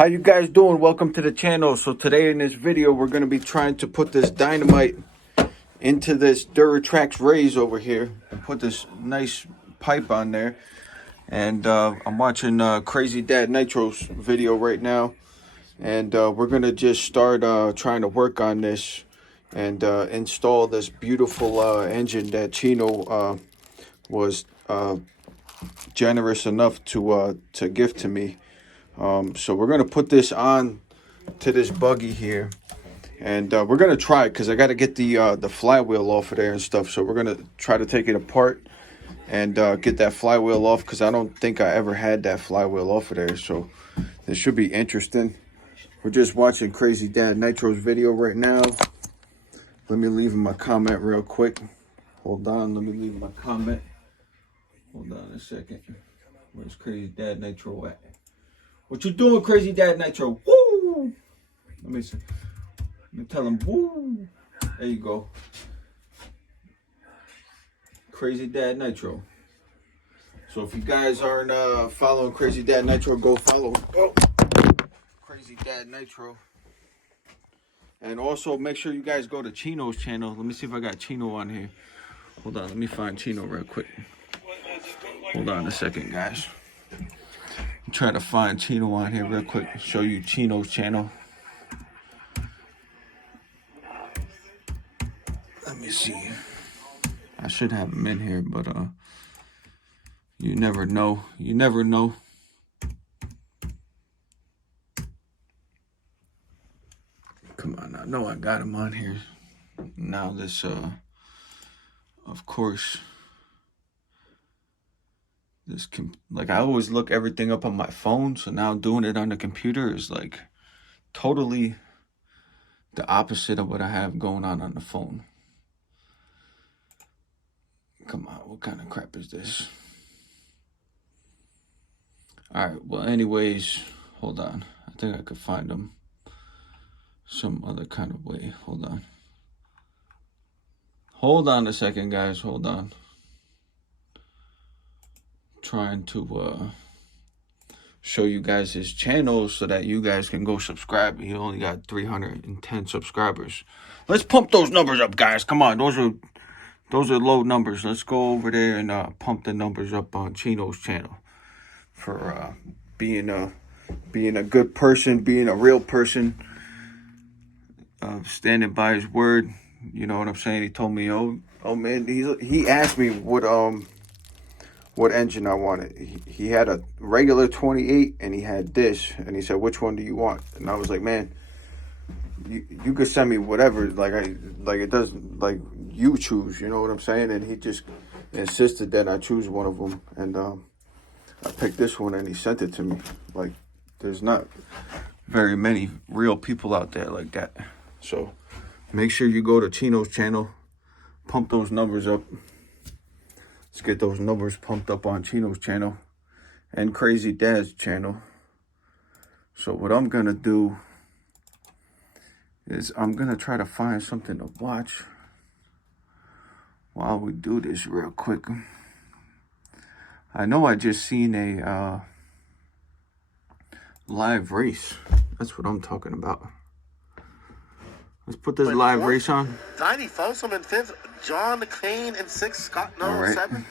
How you guys doing? Welcome to the channel. So today in this video, we're going to be trying to put this dynamite into this Duratrax raise over here and put this nice pipe on there. And I'm watching Crazy Dad Nitro's video right now. And we're going to just start trying to work on this and install this beautiful engine that Chino was generous enough to gift to me. So we're gonna put this on to this buggy here, and we're gonna try it because I got to get the flywheel off of there and stuff. So we're gonna try to take it apart and get that flywheel off because I don't think I ever had that flywheel off of there. So this should be interesting. We're just watching Crazy Dad Nitro's video right now. Let me leave him a comment real quick. Hold on, let me leave him a comment. Hold on a second. Where's Crazy Dad Nitro at? What you doing, Crazy Dad Nitro? Woo! Let me see. Let me tell him, woo! There you go. Crazy Dad Nitro. So if you guys aren't following Crazy Dad Nitro, go follow Crazy Dad Nitro. And also make sure you guys go to Chino's channel. Let me see if I got Chino on here. Hold on, let me find Chino real quick. Hold on a second, guys. I'm trying to find Chino on here real quick. Show you Chino's channel. Let me see. I should have him in here, but you never know. You never know. Come on, I know I got him on here. Now this, of course. This like I always look everything up on my phone, so now doing it on the computer is like totally the opposite of what I have going on the phone. Come on, what kind of crap is this? All right, well, anyways, hold on. I think I could find them some other kind of way. Hold on. Hold on a second, guys. Hold on. Trying to show you guys his channel so that you guys can go subscribe. He only got 310 subscribers. Let's pump those numbers up, guys. Come on, those are low numbers. Let's go over there and pump the numbers up on Chino's channel for being a good person, being a real person, standing by his word. You know what I'm saying? He told me, oh man, he asked me what engine I wanted. He had a regular 28 and he had this, and he said, which one do you want? And I was like, man, you could send me whatever, it doesn't, like, you choose, you know what I'm saying? And he just insisted that I choose one of them, and I picked this one and he sent it to me. Like, there's not very many real people out there like that. So make sure you go to Chino's channel, pump those numbers up. Let's get those numbers pumped up on Chino's channel and Crazy Dad's channel. So what I'm going to do is I'm going to try to find something to watch while we do this real quick. I know I just seen a live race. That's what I'm talking about. Let's put this live race on. Tiny Folsom in 5th, John Kane in 6th, Scott Noel All right. 7th,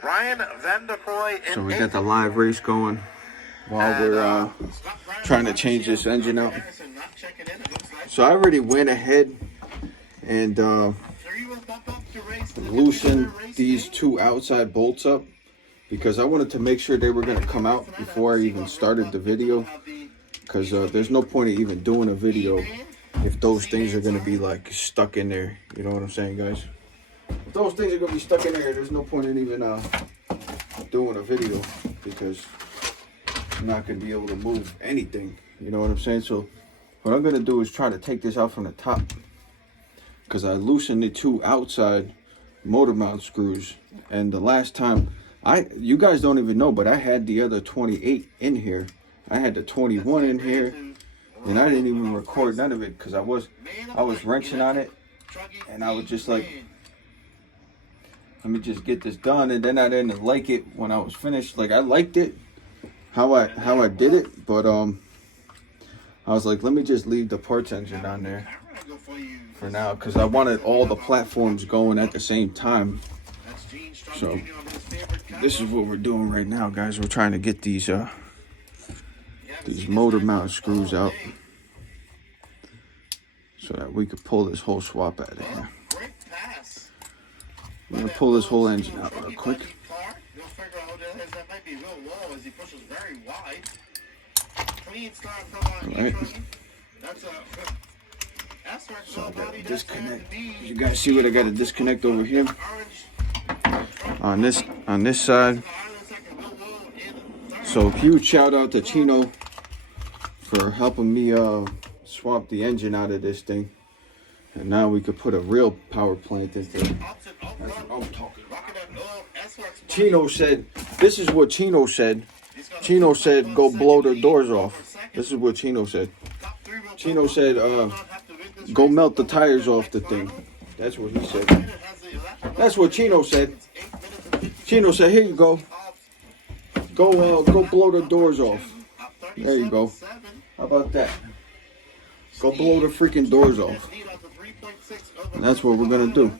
Brian Vanderhooy in 8th. So we got the live race going while we're trying to change this engine out. So I already went ahead and loosened these two outside bolts up because I wanted to make sure they were going to come out before I even started the video, because there's no point in even doing a video if those things are going to be like stuck in there. You know what I'm saying, guys? If those things are going to be stuck in there, there's no point in even doing a video, because I'm not going to be able to move anything. You know what I'm saying? So what I'm going to do is try to take this out from the top, because I loosened the two outside motor mount screws. And the last time, you guys don't even know, but I had the other 28 in here. I had the 21 in here. And I didn't even record none of it because I was wrenching on it, and I was just like, let me just get this done. And then I didn't like it when I was finished. Like, I liked it how I did it, but I was like, let me just leave the parts engine on there for now, because I wanted all the platforms going at the same time. So this is what we're doing right now, guys. We're trying to get these motor mount screws out so that we could pull this whole swap out of here. I'm gonna pull this whole engine out real quick. Alright. So I gotta disconnect. You guys see what I gotta disconnect over here? On this side. So huge shout out to Chino for helping me swap the engine out of this thing. And now we could put a real power plant into it. That's what I'm talking about. Chino said, this is what Chino said. Chino said, go blow the doors off. This is what Chino said. Chino said, go melt the tires off the thing. That's what he said. That's what Chino said. Chino said, here you go. Go blow the doors off. There you go. How about that? Go blow the freaking doors off. And that's what we're going to do.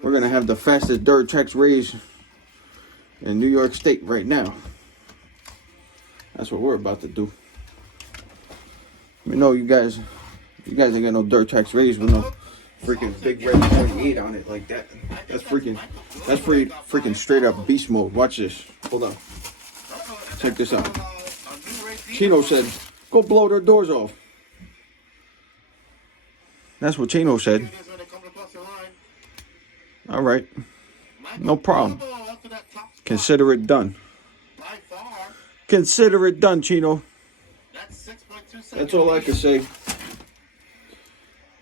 We're going to have the fastest dirt tracks race in New York State right now. That's what we're about to do. You know, you guys ain't got no dirt tracks race with no freaking big red 28 on it like that. That's freaking straight up beast mode. Watch this. Hold on. Check this out. Chino said, go blow their doors off. That's what Chino said. All right. No problem. Consider it done. Consider it done, Chino. That's all I can say.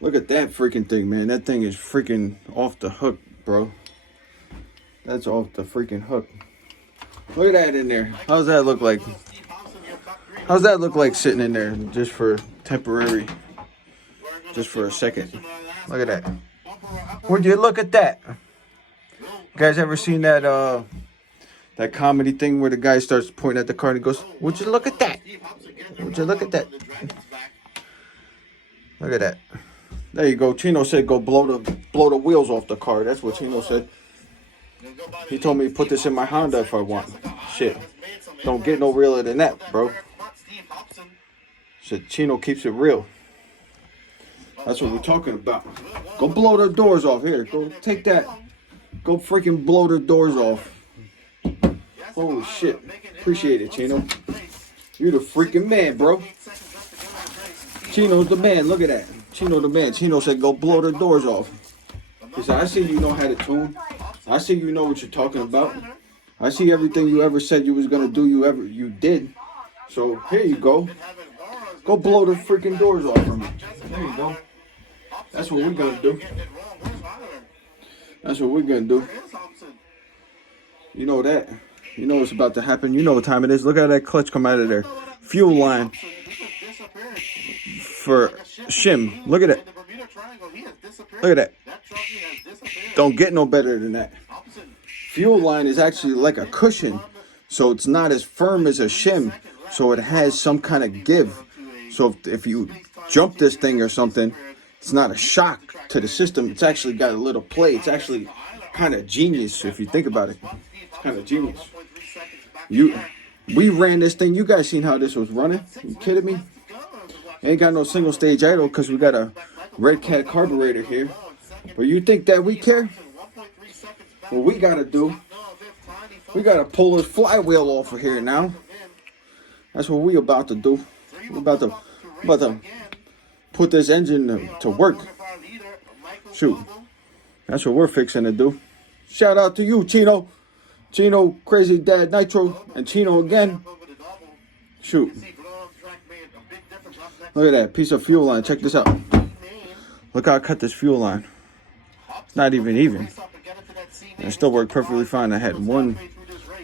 Look at that freaking thing, man. That thing is freaking off the hook, bro. That's off the freaking hook. Look at that in there. How's that look like? How's that look like sitting in there just for temporary? Just for a second. Look at that. Would you look at that? You guys ever seen that that comedy thing where the guy starts pointing at the car and he goes, would you look at that? Would you look at that? Look at that. There you go. Chino said go blow the wheels off the car. That's what Chino said. He told me to put this in my Honda if I want. Shit. Don't get no realer than that, bro. Said Chino keeps it real. That's what we're talking about. Go blow their doors off. Here, go take that. Go freaking blow their doors off. Holy shit. Appreciate it, Chino. You're the freaking man, bro. Chino's the man. Look at that. Chino the man. Chino said go blow their doors off. He said, I see you know how to tune. I see you know what you're talking about. I see everything you ever said you was going to do, you did. So here you go. Go blow the freaking doors off for me. There you go. That's what we're going to do. That's what we're going to do. You know that. You know what's about to happen. You know what time it is. Look at that clutch come out of there. Fuel line for shim. Look at it. Look at that. Don't get no better than that. Fuel line is actually like a cushion. So it's not as firm as a shim. So it has some kind of give. So if you jump this thing or something, it's not a shock to the system. It's actually got a little play. It's actually kind of genius if you think about it. It's kind of genius. We ran this thing. You guys seen how this was running? You kidding me? Ain't got no single stage idle because we got a Red Cat carburetor here. But you think that we care? What we got to do, we got to pull this flywheel off of here now. That's what we about to do. We're about to put this engine to work. Shoot. That's what we're fixing to do. Shout out to you, Chino. Chino, Crazy Dad Nitro, and Chino again. Shoot. Look at that piece of fuel line. Check this out. Look how I cut this fuel line. It's not even. And it still worked perfectly fine. I had one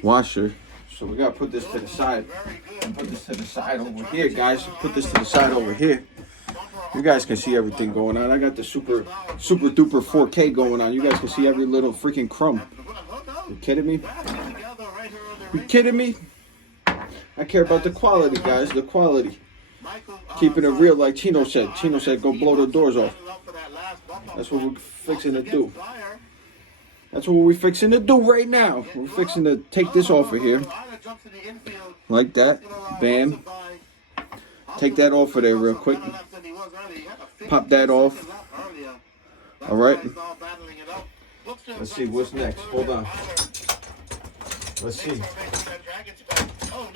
washer. So we got to put this to the side. Put this to the side over here, guys. Put this to the side over here. You guys can see everything going on. I got the super duper 4K going on. You guys can see every little freaking crumb. You kidding me? You kidding me? I care about the quality, guys. The quality. Keeping it real, like Chino said. Chino said, go blow the doors off. That's what we're fixing to do. That's what we're fixing to do right now. We're fixing to take this off of here. Like that. Bam. Take that off of there real quick. Pop that off. Alright. Let's see what's next. Hold on. Let's see.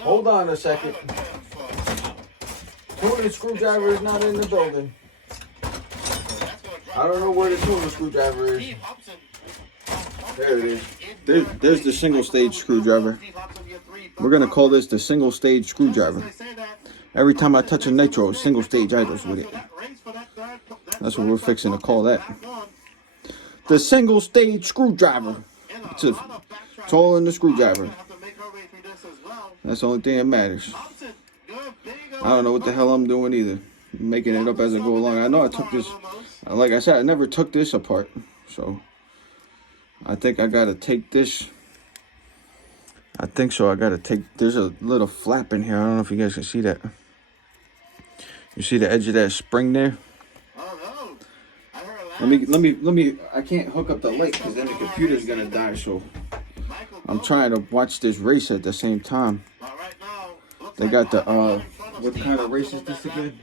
Hold on a second. Tuning screwdriver is not in the building. I don't know where the tuning screwdriver is. There it is. There's the single stage screwdriver. We're going to call this the single stage screwdriver. Every time I touch a nitro, single stage idles with it. That's what we're fixing to call that. The single stage screwdriver. It's all in the screwdriver. That's the only thing that matters. I don't know what the hell I'm doing either. I'm making it up as I go along. I know I took this, like I said, I never took this apart. So I think I got to take this. I think so. I got to take, there's a little flap in here. I don't know if you guys can see that. You see the edge of that spring there? Let me, I can't hook up the light because then the computer's going to die. So I'm trying to watch this race at the same time. They got the, what kind of race is this again?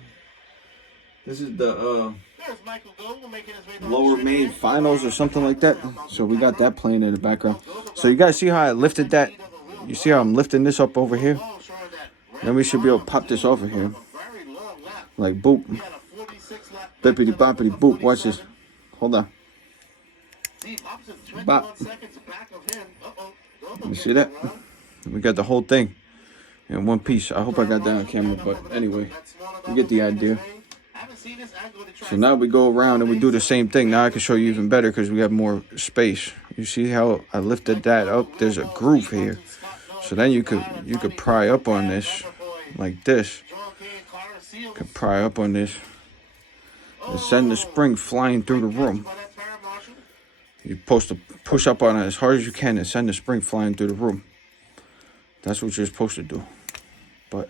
This is the, Lower Main Finals or something like that. So we got that playing in the background. So you guys see how I lifted that? You see how I'm lifting this up over here? Then we should be able to pop this over here. Like boop. Bippity boppity boop. Watch this. Hold on. Bop. You see that? We got the whole thing in one piece. I hope I got that on camera, but anyway, you get the idea. So now we go around and we do the same thing. Now I can show you even better because we have more space. You see how I lifted that up? There's a groove here. So then you could pry up on this like this. You could pry up on this and send the spring flying through the room. You're supposed to push up on it as hard as you can and send the spring flying through the room. That's what you're supposed to do. But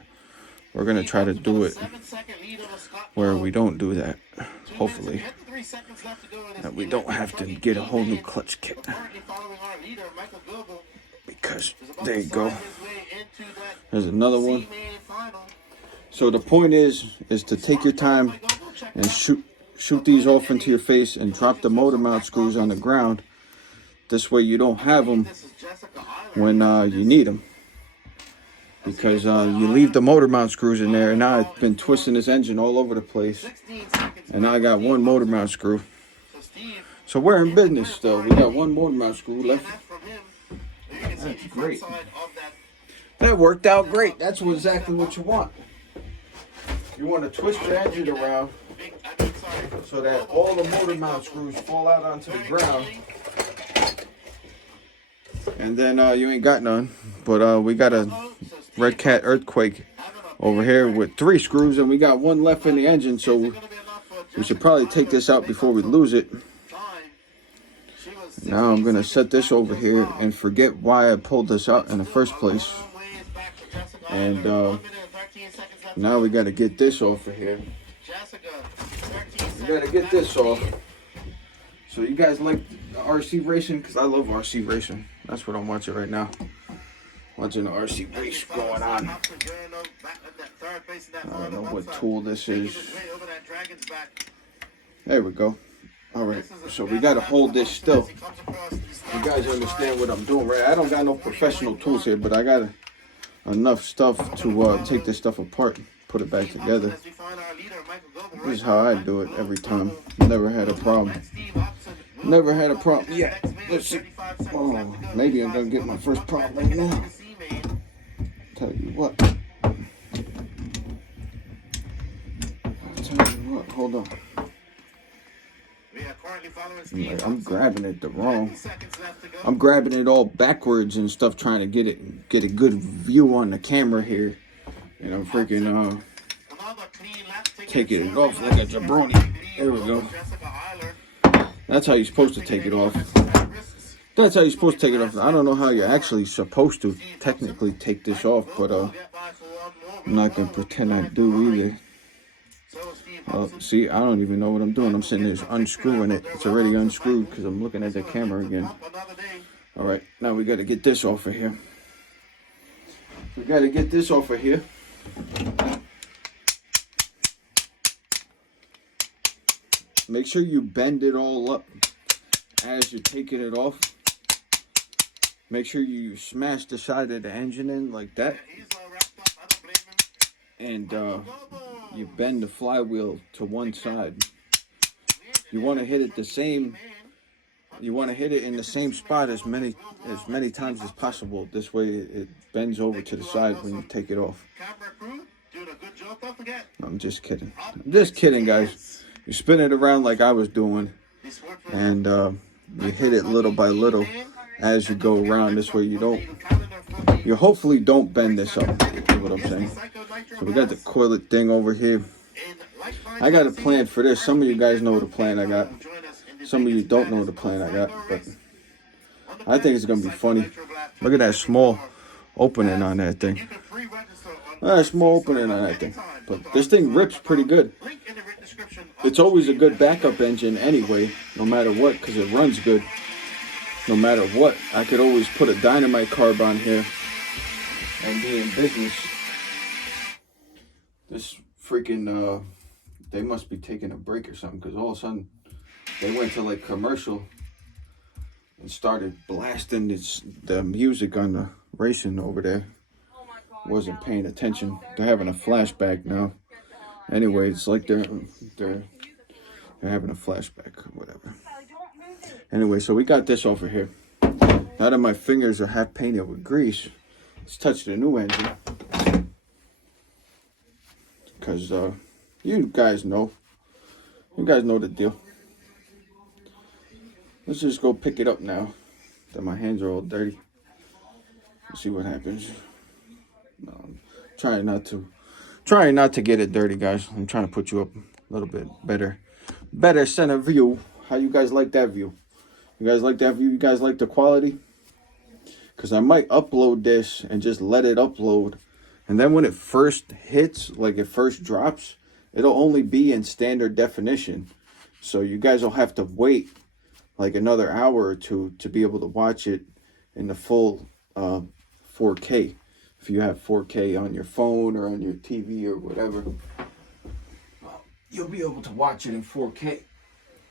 we're going to try to do it where we don't do that. Hopefully. That we don't have to get a whole new clutch kit. Because, there you go. There's another one. So the point is to take your time and shoot these off into your face and drop the motor mount screws on the ground. This way you don't have them when you need them. Because you leave the motor mount screws in there, and now I've been twisting this engine all over the place. And now I got one motor mount screw. So we're in business still. We got one motor mount screw left. That's great. That worked out great. That's exactly what you want. You want to twist your engine around so that all the motor mount screws fall out onto the ground. And then you ain't got none. But we got a Red Cat Earthquake over here with 3 screws, and we got one left in the engine, so we should probably take this out before we lose it. Now I'm gonna set this over here and forget why I pulled this out in the first place. And now we gotta get this off of here. We gotta get this off. So you guys like the RC racing? Because I love RC racing. That's what I'm watching right now. Watching the RC race going on. I don't know what tool this is. There we go. Alright, so we gotta hold this still. You guys understand what I'm doing, right? I don't got no professional tools here, but I got enough stuff to take this stuff apart, put it back together. This is how I do it every time. Never had a problem. Never had a problem yet. Let's see. Oh, maybe I'm gonna get my first problem right now. Tell you what. Hold on. Like, I'm grabbing it the wrong. I'm grabbing it all backwards and stuff, trying to get a good view on the camera here. And I'm freaking taking it off like a jabroni. There we go. That's how you're supposed to take it off. That's how you're supposed to take it off. I don't know how you're actually supposed to technically take this off, but I'm not gonna pretend I do either. Well, see, I don't even know what I'm doing. I'm sitting there unscrewing it. It's already unscrewed because I'm looking at the camera again. All right, now we got to get this off of here. We got to get this off of here. Make sure you bend it all up as you're taking it off. Make sure you smash the side of the engine in like that. And you bend the flywheel to one side. You want to hit it the same. You want to hit it in the same spot as many times as possible. This way it bends over to the side when you take it off. I'm just kidding. I'm just kidding, guys. You spin it around like I was doing, and you hit it little by little as you go around. This way you hopefully don't bend this up. Is what I'm saying. So we got the coilet thing over here. I got a plan for this. Some of you guys know the plan I got. Some of you don't know the plan I got, but I think it's gonna be funny. Look at that small opening on that thing. Small opening on that thing. But this thing rips pretty good. It's always a good backup engine anyway, no matter what, because it runs good. No matter what, I could always put a Dynamite carb on here and be in business. This freaking, they must be taking a break or something, because all of a sudden they went to like commercial and started blasting the music on the racing over there. Wasn't paying attention. They're having a flashback now. Anyway, it's like they're having a flashback or whatever. Anyway, so we got this over here. Now that my fingers are half painted with grease, let's touch the new engine. Because you guys know the deal. Let's just go pick it up now that my hands are all dirty. Let's see what happens. No, I'm trying not to get it dirty, guys. I'm trying to put you up a little bit better center view. How you guys like that view? You guys like that view? You guys like the quality? Because I might upload this and just let it upload. And then when it first hits, like it first drops, it'll only be in standard definition. So you guys will have to wait like another hour or two to be able to watch it in the full 4K. If you have 4K on your phone or on your TV or whatever, you'll be able to watch it in 4K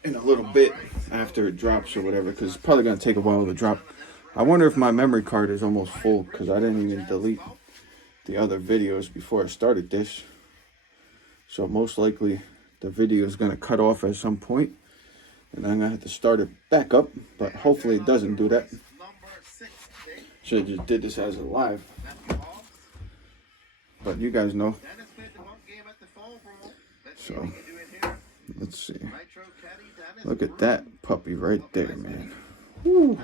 in a little bit after it drops or whatever, because it's probably going to take a while to drop. I wonder if my memory card is almost full, because I didn't even delete the other videos before I started this. So most likely the video is going to cut off at some point, and I'm going to have to start it back up, but hopefully it doesn't do that. Should have just did this as a live. But you guys know. So, let's see. Look at that puppy right there, man. Woo.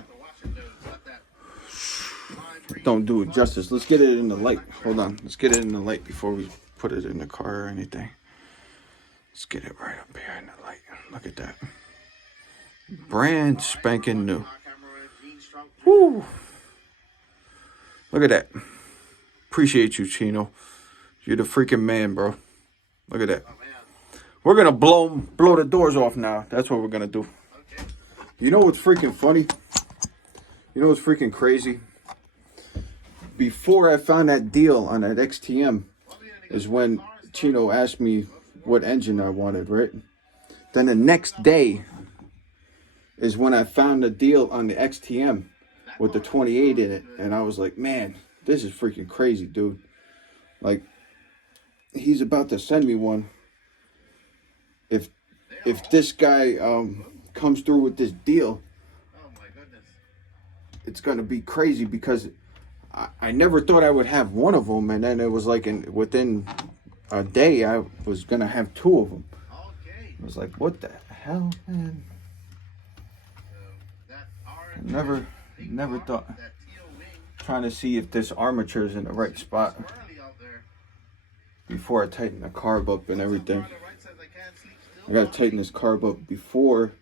Don't do it justice. Let's get it in the light. Hold on. Let's get it in the light before we put it in the car or anything. Let's get it right up here in the light. Look at that. Brand spanking new. Woo. Look at that. Appreciate you, Chino. You're the freaking man, bro. Look at that. We're going to blow the doors off now. That's what we're going to do. You know what's freaking funny? You know what's freaking crazy? Before I found that deal on that XTM is when Chino asked me what engine I wanted, right? Then the next day is when I found the deal on the XTM with the 28 in it. And I was like, man, this is freaking crazy, dude. Like, he's about to send me one. If this guy comes through with this deal, it's gonna be crazy, because I never thought I would have one of them, and then it was like within a day I was gonna have two of them. I was like, what the hell, man? I never thought. Trying to see if this armature is in the right spot before I tighten the carb up and everything. I gotta tighten this carb up before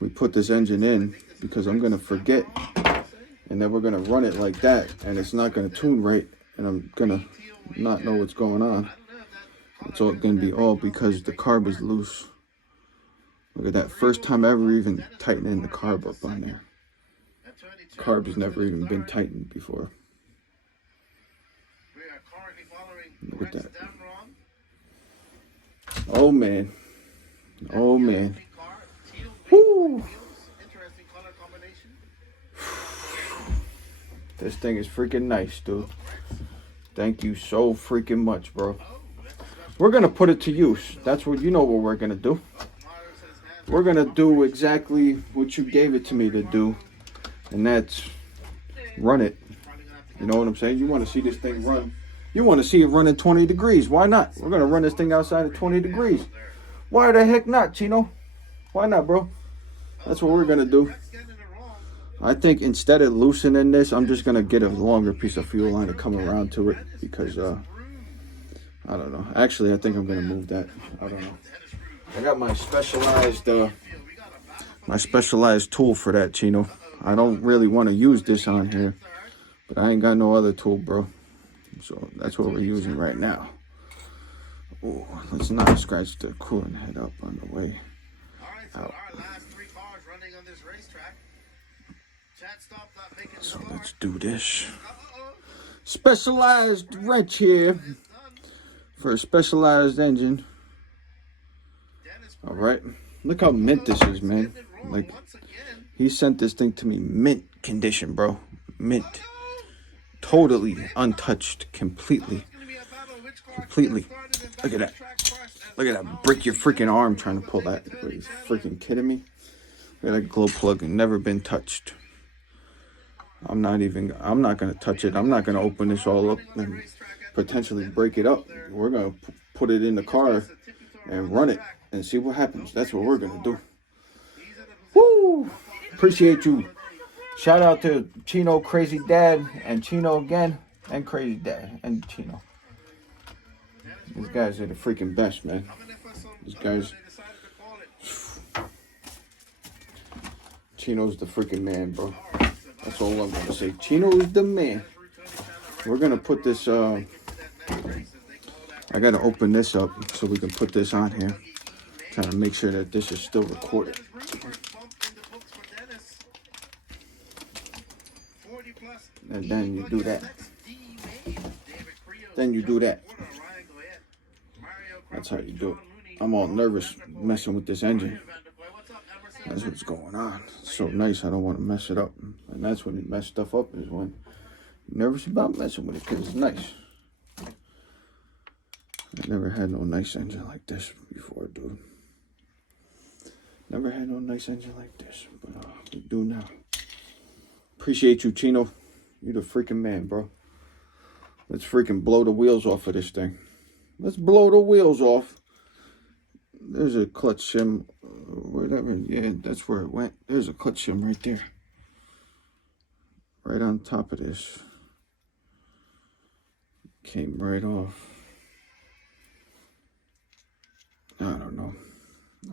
we put this engine in, because I'm gonna forget, and then we're gonna run it like that, and it's not gonna tune right, and I'm gonna not know what's going on. It's all gonna be all because the carb is loose. Look at that. First time ever even tightening the carb up on there. Carb has never even been tightened before. Look at that. Oh man. Oh man. Woo. This thing is freaking nice, dude. Thank you so freaking much, bro. We're gonna put it to use. That's what you know what we're gonna do. We're gonna do exactly what you gave it to me to do, and that's run it. You know what I'm saying? You want to see this thing run. You want to see it run at 20 degrees. Why not? We're gonna run this thing outside at 20 degrees. Why the heck not, Chino? Why not, bro? That's what we're gonna do. I think instead of loosening this, I'm just gonna get a longer piece of fuel line to come around to it because I don't know. Actually, I think I'm gonna move that. I don't know. I got my specialized tool for that, Chino. I don't really want to use this on here, but I ain't got no other tool, bro. So that's what we're using right now. Oh, let's not scratch the coolant head up on the way out. So let's do this. Specialized wrench here for a specialized engine. All right, look how mint this is, man. Like, he sent this thing to me mint condition, bro. Mint. Totally untouched, completely. Look at that. Look at that. Break your freaking arm trying to pull that. Are you freaking kidding me? Look at that glow plug. Never been touched. I'm not going to touch it. I'm not going to open this all up and potentially break it up. We're going to put it in the car and run it and see what happens. That's what we're going to do. Woo! Appreciate you. Shout out to Chino, Crazy Dad, and Chino again, and Crazy Dad, and Chino. These guys are the freaking best, man. These guys. Chino's the freaking man, bro. That's all I'm going to say. Chino is the man. We're going to put this, I got to open this up so we can put this on here. Trying to make sure that this is still recorded. And then you do that. Then you do that. That's how you do it. I'm all nervous messing with this engine. That's what's going on. It's so nice. I don't want to mess it up. And that's when you mess stuff up, is when you're nervous about messing with it, because it's nice. I never had no nice engine like this before, dude. Never had no nice engine like this. But we do now. Appreciate you, Chino. You're the freaking man, bro. Let's freaking blow the wheels off of this thing. Let's blow the wheels off. There's a clutch shim, whatever. Yeah, that's where it went. There's a clutch shim right there. Right on top of this. Came right off. I don't know.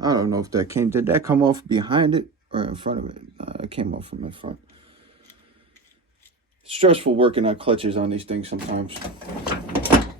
I don't know if that came. Did that come off behind it or in front of it? It came off from in front. It's stressful working on clutches on these things sometimes.